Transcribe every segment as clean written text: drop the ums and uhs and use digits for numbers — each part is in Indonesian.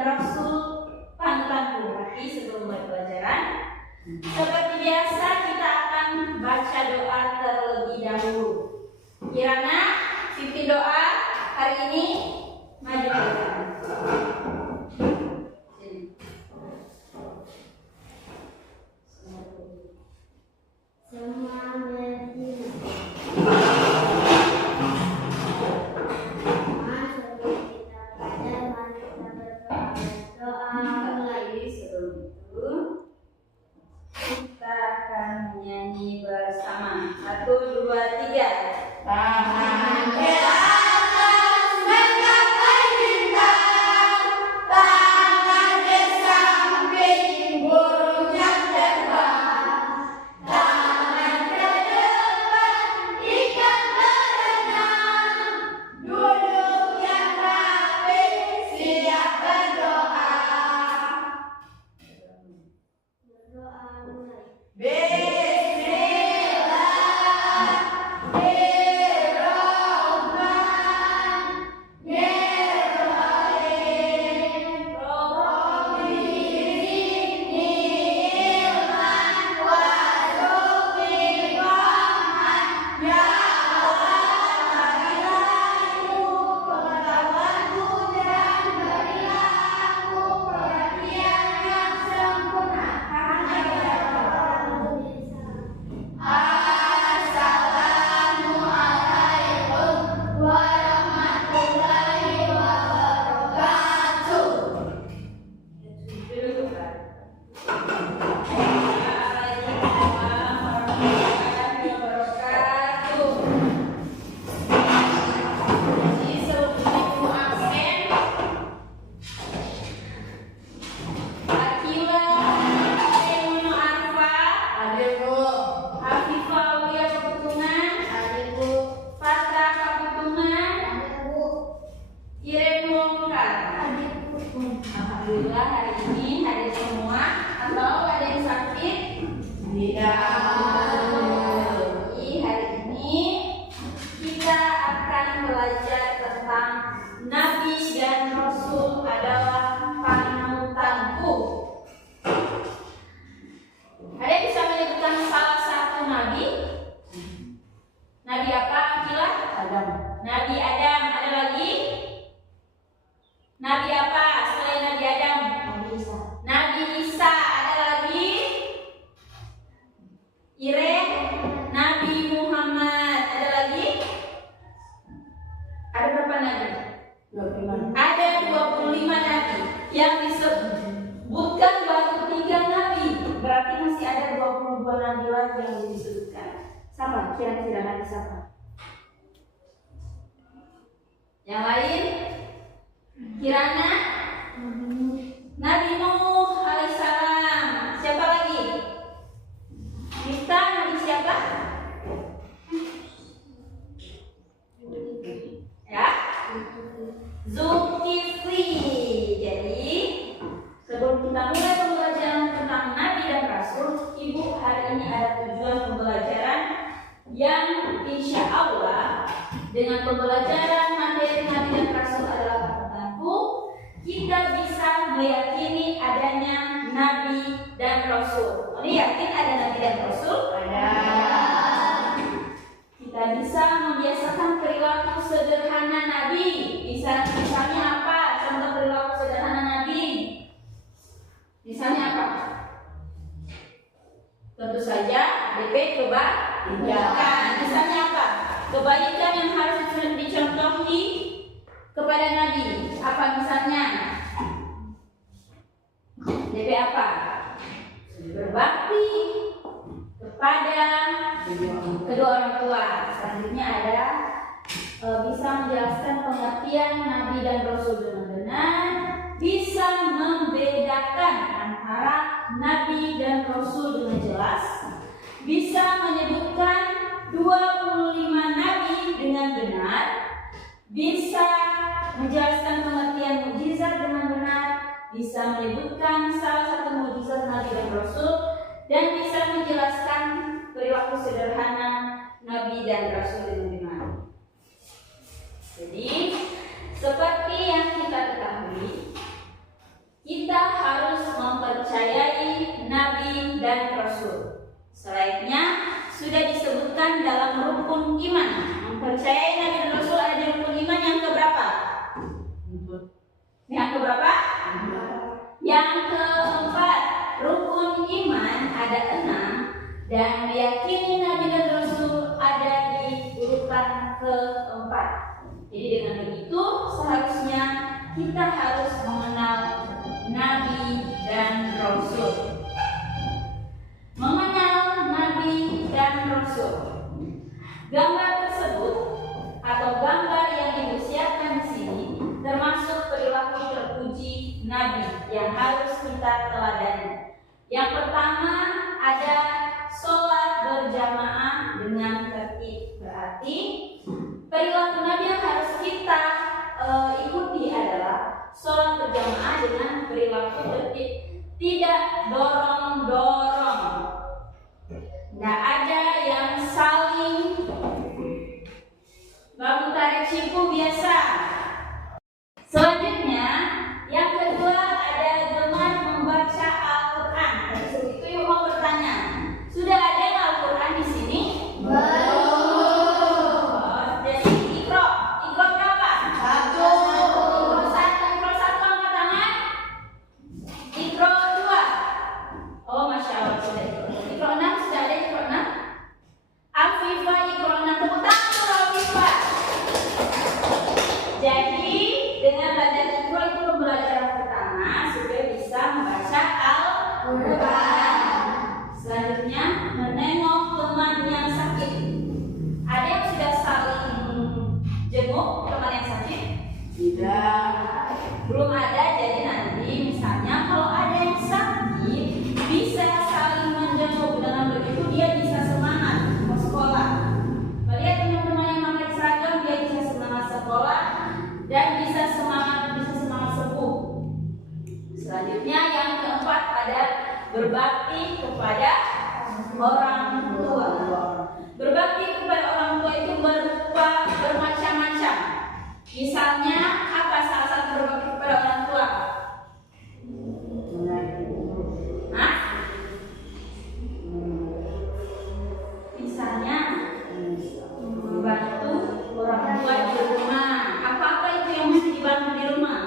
Rasul panutanku. Hati sebelum mulai pelajaran. Seperti biasa kita akan baca doa terlebih dahulu. Kirana pimpin doa hari ini, maju ke depan. Kita akan menyanyi bersama. 1, 2, 3. Tangan ke atas menggapai bintang, tangan ke samping burung yang terbang, tangan ke depan ikan berenang, duduk yang rapi siap berdoa. Alhamdulillah hari ini hadir semua, atau ada yang sakit? Tidak. Jadi hari ini kita akan belajar tentang Nabi dan Rasul adalah panutanku. Ada yang bisa menyebutkan salah satu Nabi? Nabi apa? Akilah? Adam. Nabi Adam. Ada lagi? Nabi apa selain Nabi Adam? Nabi Isa. Nabi Isa. Ada lagi? Nabi Muhammad. Ada lagi? Ada berapa nabi? 25. Ada 25 nabi. Yang disebutkan baru 3 nabi. Berarti masih ada 22 nabi lagi yang disebutkan. Siapa? Kira-kira nabi siapa? Yang lain? Kirana Nabi Nuh alaihissalam. Siapa lagi? Kita Nabi siapa? Ya, Zulkifli. Jadi sebelum kita mulai pembelajaran tentang Nabi dan Rasul, Ibu hari ini ada tujuan pembelajaran yang insya Allah dengan pembelajaran materi Nabi dan Rasul adalah kita bisa meyakini adanya Nabi dan Rasul. Ini yakin ada Nabi dan Rasul? Ada. Kita bisa membiasakan perilaku sederhana Nabi. Misalnya apa? Contoh perilaku sederhana Nabi. Misalnya apa? Tentu saja DP kebaikan. Misalnya apa? Kebaikan yang harus dicontohi kepada Nabi. Apa misalnya? DP apa? Berbakti kepada kedua orang tua. Selanjutnya ada bisa menjelaskan pengertian Nabi dan Rasul dengan benar, bisa membedakan antara Nabi dan Rasul dengan jelas, bisa menyebutkan 25 Nabi dengan benar, bisa menjelaskan pengertian mukjizat dengan benar, bisa menyebutkan salah satu mukjizat Nabi dan Rasul, dan bisa menjelaskan perilaku sederhana Nabi dan Rasul dengan benar. Jadi, seperti yang kita ketahui, Yang keempat, rukun iman ada 6 dan meyakini Nabi dan Rasul ada di urutan keempat. Jadi dengan begitu seharusnya kita harus mengenal Nabi dan Rasul. Mengenal Nabi dan Rasul. Gambar tersebut atau gambar yang Ibu siapkan di sini termasuk perilaku terpuji Nabi yang harus kita teladani. Yang pertama ada sholat berjamaah dengan tertib. Berarti perilaku Nabi yang harus kita ikuti adalah sholat berjamaah dengan perilaku tertib. Tidak dorong-dorong. Tidak ada yang saling baku tarik siku biasa. Selanjutnya, yang kedua ada gemar membaca Al-Quran. Dari itu Ibu mau bertanya, sudah ada yang Al-Quran di sini? Belum. Jadi Iqra berapa? Iqra 1 angkat tangan. Iqra 2. Oh, masya Allah sudah Iqra. Iqra 6 sudah ada Iqra 6. Afifah Iqra 6 tepuk tangan untuk Afifah. Jadi dengan belajar Iqra itu pembelajaran pertama sudah bisa membaca Al-Quran. Selanjutnya menengok teman yang sakit. Ada yang sudah saling jenguk teman yang sakit? Tidak. Belum ada. Jadi nanti misalnya kalau ada yang sakit bisa saling menjenguk. Dengan begitu dia bisa semangat mau sekolah. Melihat teman-teman yang pakai seragam dia bisa semangat sekolah dan bisa semangat sembuh. Selanjutnya yang keempat ada berbakti kepada orang tua. Berbakti kepada orang tua itu berupa bermacam-macam. Misalnya apa salah satu berbakti kepada orang tua? Hah? Misalnya membantu orang tua di rumah. Apa-apa itu yang mesti dibantu di rumah?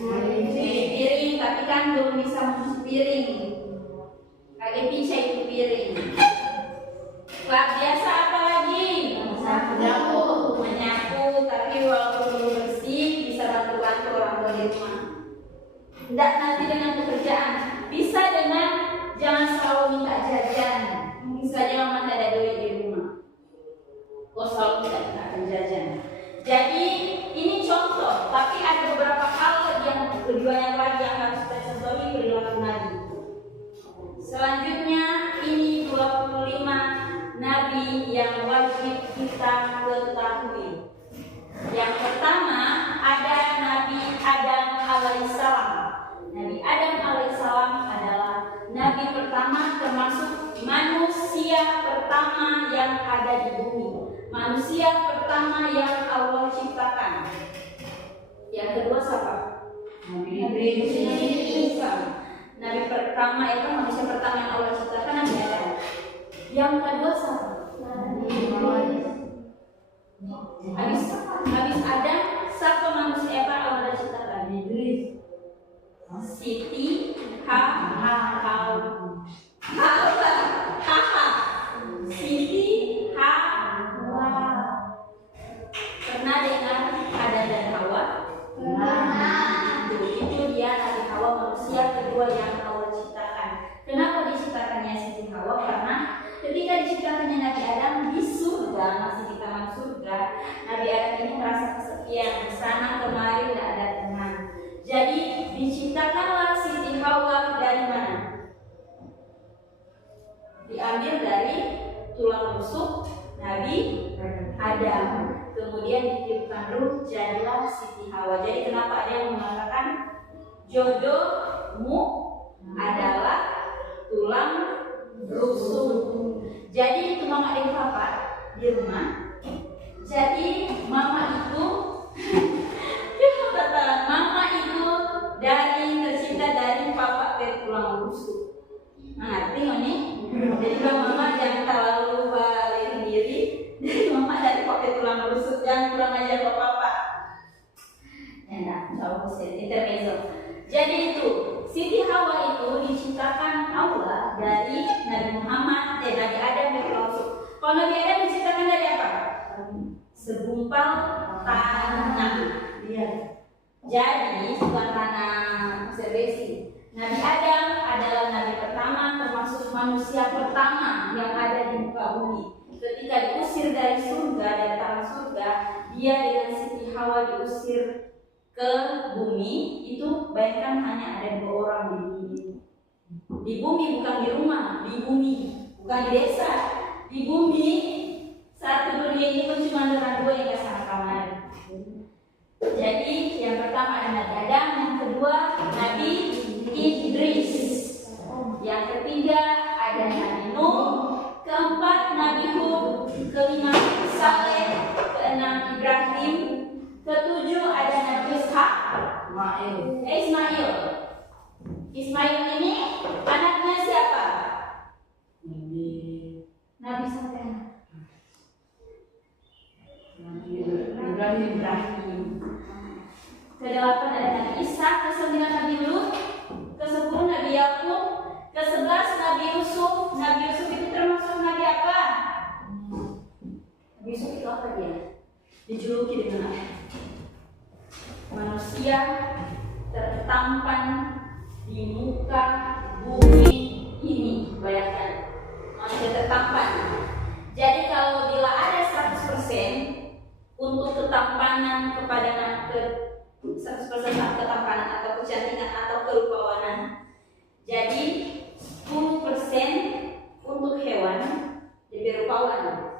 Cuci piring, tapi kan belum bisa mencuci piring. Kayak pica itu piring. Wah, biasa apa lagi? Menyapu, tapi walaupun belum bersih bisa bantu-bantu orang tua di rumah. Tidak nanti dengan pekerjaan, bisa dengan jangan selalu minta jajan. Mungkin saja mama tidak ada duit di rumah. Kok selalu minta jajan. Jadi ini contoh, tapi ada beberapa hal yang kedua yang lagi yang harus kita contohi perilaku Nabi. Selanjutnya ini 25 Nabi yang wajib kita ketahui. Yang pertama ada Nabi Adam alaihissalam. Nabi Adam alaihissalam adalah Nabi pertama termasuk manusia pertama yang ada di bumi. Manusia pertama yang Allah ciptakan. Yang kedua siapa? Nabi Idris. Nabi pertama itu manusia pertama yang Allah ciptakan Nabi Adam. Yang kedua siapa? Habis Adam siapa manusia apa Allah ciptakan? Idris. Siti Hawa. Siti Hawa. Pernah dengar Adam dan Hawa? Itu dia Nabi Hawa, manusia kedua yang Allah ciptakan. Kenapa diciptakannya Siti Hawa? Karena ketika diciptakannya Nabi Adam di surga, masih di taman surga, Nabi Adam ini merasa kesepian, di sana kemari tidak ada teman. Jadi diciptakanlah Siti Hawa dari mana? Diambil dari tulang rusuk Nabi Adam. Kemudian ditiupkan ruh, jadilah Siti Hawa. Jadi kenapa ada yang mengatakan jodohmu adalah tulang rusuk. Jadi itu mama dan papa di rumah. Jadi mama itu mama itu tercipta dari papa dan tulang rusuk. Ngerti nggak nih? Jadi mama jangan terlalu balik diri. Jadi mama dari papa tulang rusuk, jangan kurang ajar papa. Enak, jauh intermezzo. Jadi itu Siti Jadi bukan karena observasi. Nabi Adam adalah nabi pertama, termasuk manusia pertama yang ada di muka bumi. Ketika diusir dari surga, dari tanah surga, dia dengan Siti Hawa diusir ke bumi. Itu bayangkan hanya ada 2 orang di bumi. Di bumi, bukan di rumah, di bumi, bukan di desa, di bumi. Satu dunia ini pun cuma ada 2 yang sangat kamar. Jadi yang pertama ada Nabi Adam, yang kedua Nabi Idris, yang ketiga ada Nabi Nuh, keempat Nabi Hud, kelima Saleh, keenam Ibrahim, ketujuh ada Nabi Ishak, Ismail. Ismail ini anaknya siapa? Nabi sampai Ibrahim. Ke-8 ada Nabi Isa, ke-9 Nabi Lut, ke-10 Nabi Yakub, ke-11 Nabi Yusuf. Nabi Yusuf itu termasuk Nabi apa? Nabi Yusuf itu apa dia? Dijuluki dengan apa? Manusia tertampan di muka bumi ini. Bayangkan, manusia tertampan. Jadi kalau bila ada 100% untuk ketampanan kepada 100% ketampanan atau kecantikan atau kerupawanan, jadi 10% untuk hewan jadi rupawan,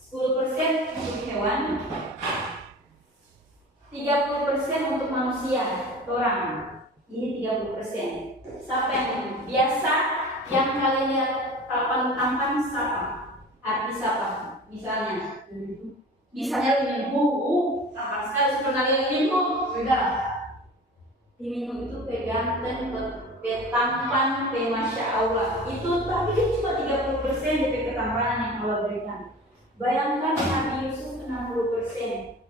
10% untuk hewan, 30% untuk manusia orang. Ini 30%. Siapa yang biasa yang kalian lihat kalau tampan siapa? Artis apa? Misalnya Limin Hu, tampan sekali. Pernah lihat Limin Hu? Enggak. Limin Hu itu peganten, tampan, masya Allah. Itu tapi dia cuma 30% dari ketampanan yang Allah berikan. Bayangkan Nabi Yusuf 60%.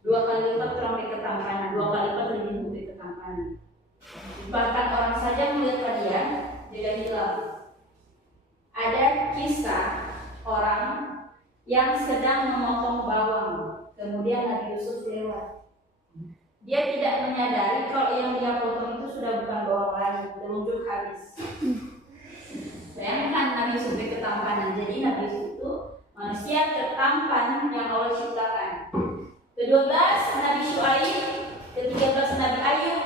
2 kali lipat terang ketampanan, 2 kali lipat lebih dari ketampanan. Bahkan orang saja melihat kalian tidak hilang. Ada kisah orang yang sedang memotong bawang, kemudian Nabi Yusuf lewat. Dia tidak menyadari kalau yang dia potong itu sudah bukan bawang lagi, telunjuk habis. Bayangkan Nabi Yusuf ketampanan. Jadi Nabi Yusuf itu manusia tertampan yang Allah ciptakan. Ke-12 Nabi Syuaib, ke-13 Nabi Ayub,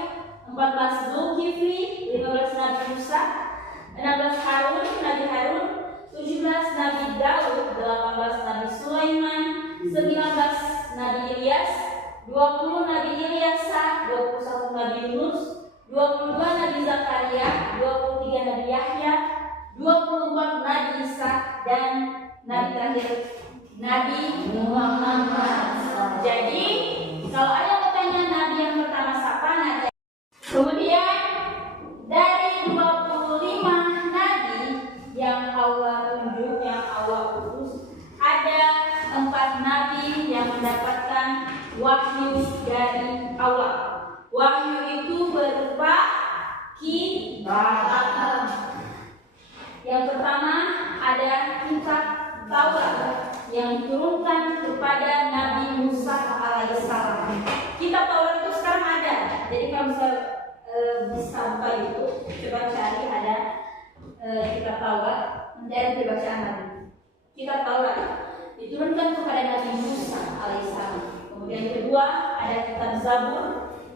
14 Zulkifli, 15 Nabi Musa, 16 Nabi Harun, 17 Nabi Daud, 18 Nabi Sulaiman, 19 Nabi Ilyas, 20 Nabi Ilyasa, 21 Nabi Yunus, 22 Nabi Zakaria, 23 Nabi Yahya, 24 Nabi Isa, dan Nabi terakhir Nabi Muhammad. Jadi kalau ada bertanya Nabi yang pertama siapa? Nabi. Kemudian dari 25 Nabi yang Allah tunjuk, yang Allah utus, ada 4 Nabi yang mendapatkan wahyu dari Allah. Wahyu itu berupa kitab. Yang pertama ada kitab Taurat yang diturunkan kepada Nabi Musa alaihissalam. Kitab Taurat itu sekarang ada. Jadi kalau bisa buka YouTube, coba cari ada kitab Taurat, mencari bacaan Nabi. Kitab Taurat diturunkan kepada Nabi Musa alaihissalam. Kemudian kedua ada kitab Zabur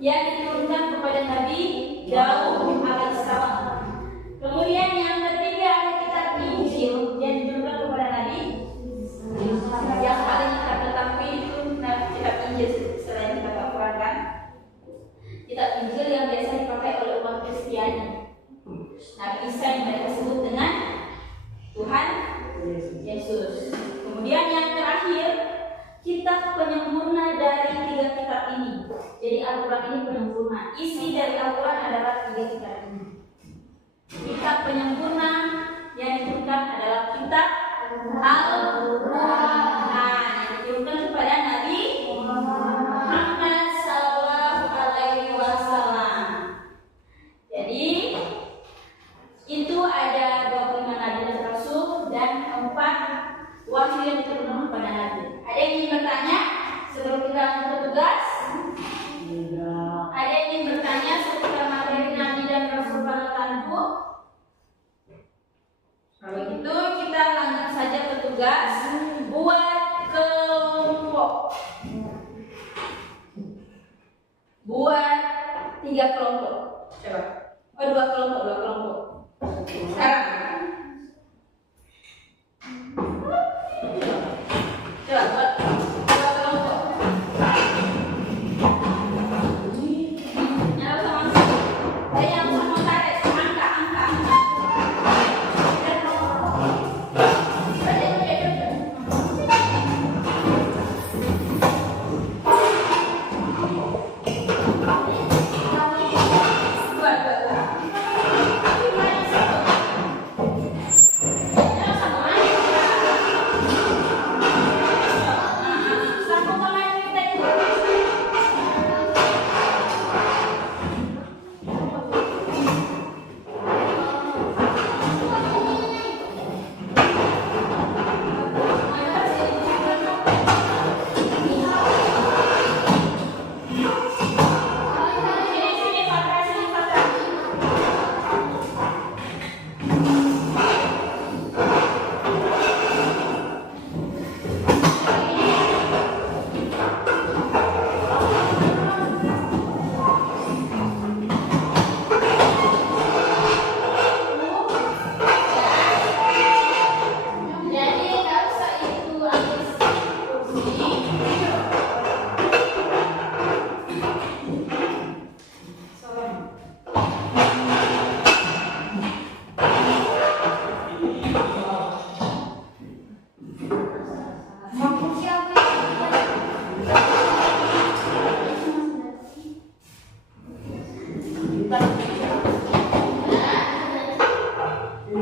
yang diturunkan kepada Nabi Daud alaihissalam. Kemudian yang ketiga ada kitab Injil yang diturunkan kepada Nabi. Yang paling kita ketahui itu kitab Injil selain kitab Al-Quran kan? Kitab Injil yang biasa dipakai oleh umat Kristiani. Nabi Isa yang mereka sebut dengan Tuhan Yesus. Kemudian yang terakhir kitab penyempurna dari 3 kitab ini. Jadi Al-Quran ini penyempurna. Isi dari Al-Quran adalah 3 kitab ini. Kitab penyempurna yang diturunkan adalah kitab Al-Quran yang diturunkan kepada Nabi Muhammad Sallallahu Alaihi Wasallam. Jadi itu ada 25 Nabi dan Rasul dan 4 wahyu yang diturunkan kepada Nabi. Ada yang ingin bertanya sebelum kita lanjut tugas? Ada Coba. Oh, dua kelompok. Sekarang. Coba buat dua kelompok. Yang sama yang sama tarik angka.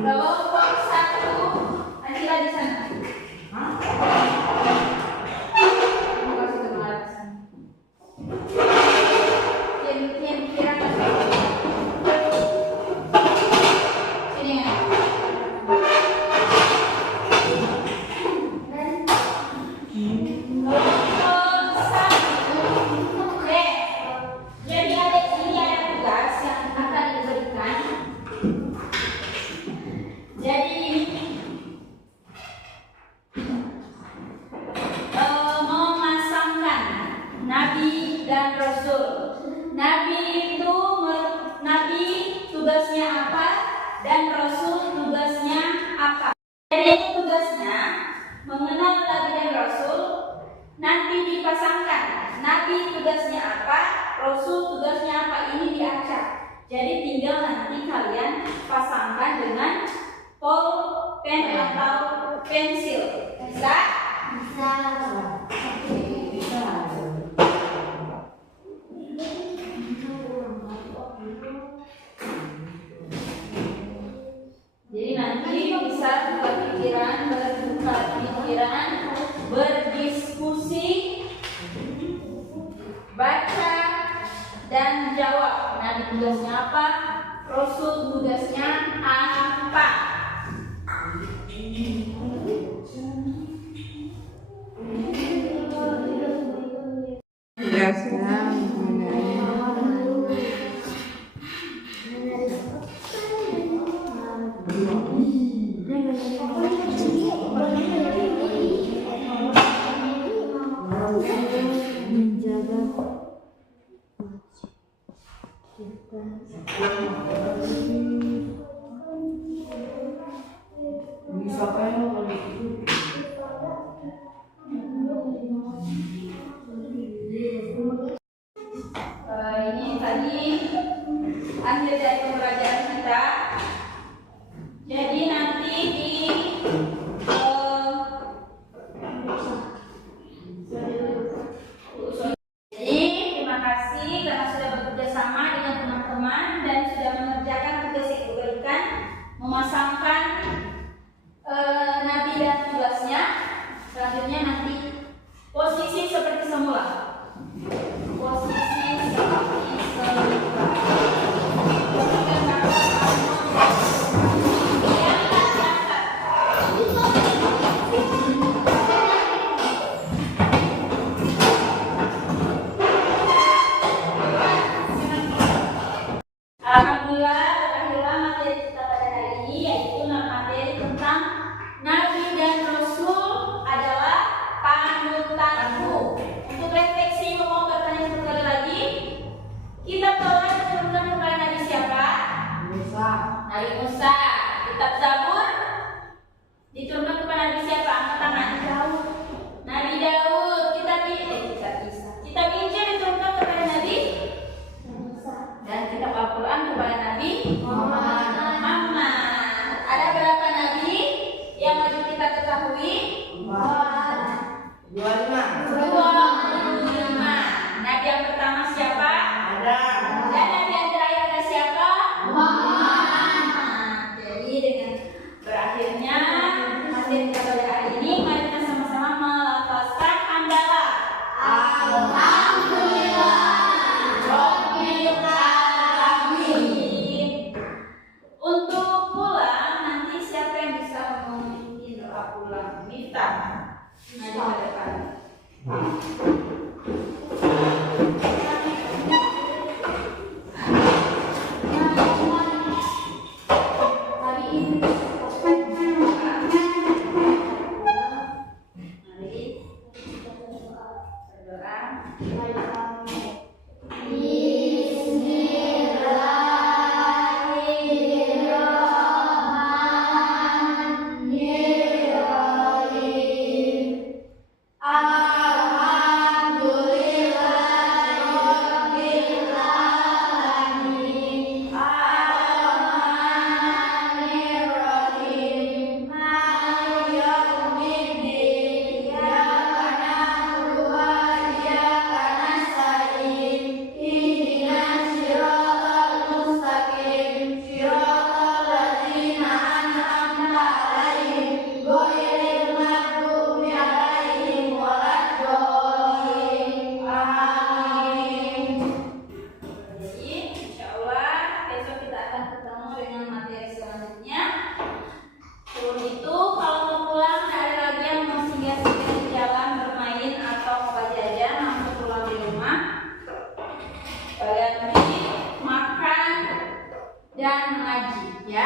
Kelompok satu, Angela di sana. Jadi ini ada tugas yang akan diberikan. Jadi memasangkan Nabi dan Rasul. Nabi tugasnya apa dan Rasul tugasnya apa. Jadi tugasnya mengenal Nabi dan Rasul. Nanti dipasangkan Nabi tugasnya apa, Rasul tugasnya apa, ini diacak. Jadi tinggal nanti kalian pasangkan dengan pulpen atau pensil. Bisa? Bisa. Jadi nanti bisa bertukar pikiran, berdiskusi, baca dan jawab. Nabi tugasnya apa? Rasul tugasnya apa? Ini tadi akhir dari pembelajaran kita. Jadi nanti terima kasih karena sudah bekerja sama dengan teman-teman dan sudah mengerjakan tugas yang diberikan, memasangkan Nabi dan tugasnya. Selanjutnya nanti posisi seperti semula. Posisi seperti semula. Alhamdulillah, berakhirlah materi kita pada hari ini, yaitu materi tentang Nabi dan Rasul adalah panutanku. Untuk refleksi mau bertanya sekali lagi, kita telah menurunkan kepada Nabi kepada Nabi Muhammad. Ada berapa nabi yang wajib kita ketahui? 25. Nabi yang pertama siapa? Adam. Dan nabi yang terakhir ada siapa? Muhammad. Jadi dengan berakhirnya materi kita pada hari ini, mari kita sama-sama melafazkan hamdalah. Alhamdulillah Rabbil Alamin. Untuk pulang, nanti siapa yang bisa memimpin doa pulang? Miftah. Maju ke depan. Mari berdoa. Dan mengaji, ya.